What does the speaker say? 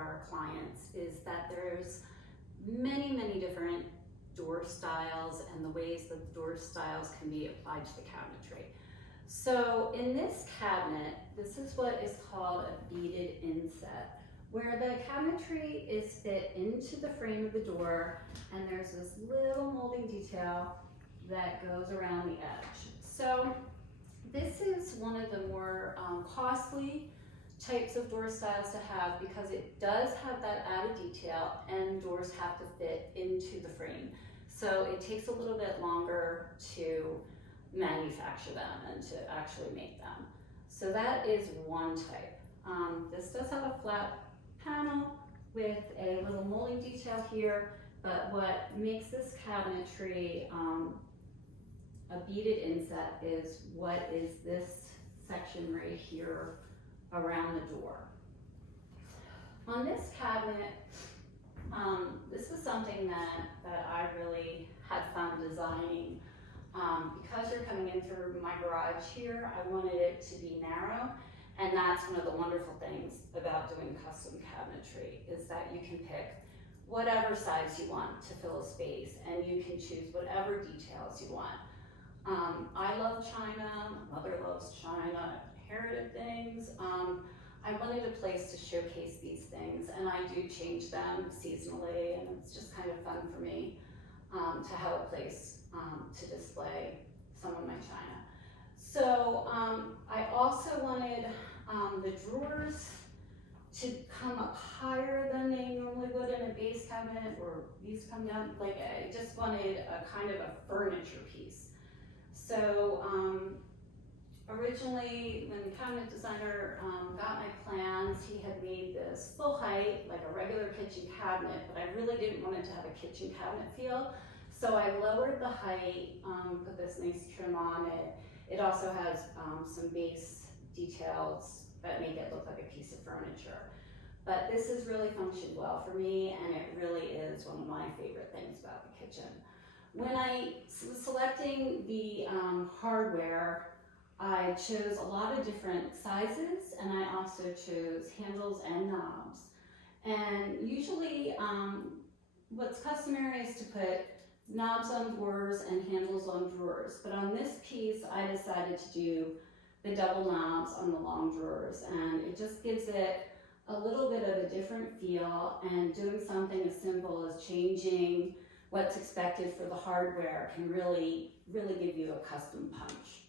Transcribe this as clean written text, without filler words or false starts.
our clients is that there's many different door styles and the ways that the door styles can be applied to the cabinetry. So in this cabinet, this is what is called a beaded inset, where the cabinetry is fit into the frame of the door, and there's this little molding detail that goes around the edge. So this is one of the more costly types of door styles to have because it does have that added detail and doors have to fit into the frame. So it takes a little bit longer to manufacture them and to actually make them. So that is one type. This does have a flat panel with a little molding detail here, but what makes this cabinetry a beaded inset is what is this section right here around the door. On this cabinet, this is something that I really had fun designing. Because you're coming in through my garage here, I wanted it to be narrow, and that's one of the wonderful things about doing custom cabinetry is that you can pick whatever size you want to fill a space, and you can choose whatever details you want. I love china, my mother loves china, inherited things. I wanted a place to showcase these things, and I do change them seasonally, and it's just kind of fun for me to have a place to display some of my china. So I also wanted the drawers to come up higher than they normally would in a base cabinet, or these come down. Like I just wanted a kind of a furniture piece. So originally, when the cabinet designer got my plans, he had made this full height, like a regular kitchen cabinet, but I really didn't want it to have a kitchen cabinet feel. So I lowered the height, put this nice trim on it. It also has some base details that make it look like a piece of furniture. But this has really functioned well for me, and it really is one of my favorite things about the kitchen. When I was selecting the hardware, I chose a lot of different sizes, and I also chose handles and knobs. And usually what's customary is to put knobs on drawers and handles on drawers. But on this piece, I decided to do the double knobs on the long drawers, and it just gives it a little bit of a different feel, and doing something as simple as changing what's expected for the hardware can really give you a custom punch.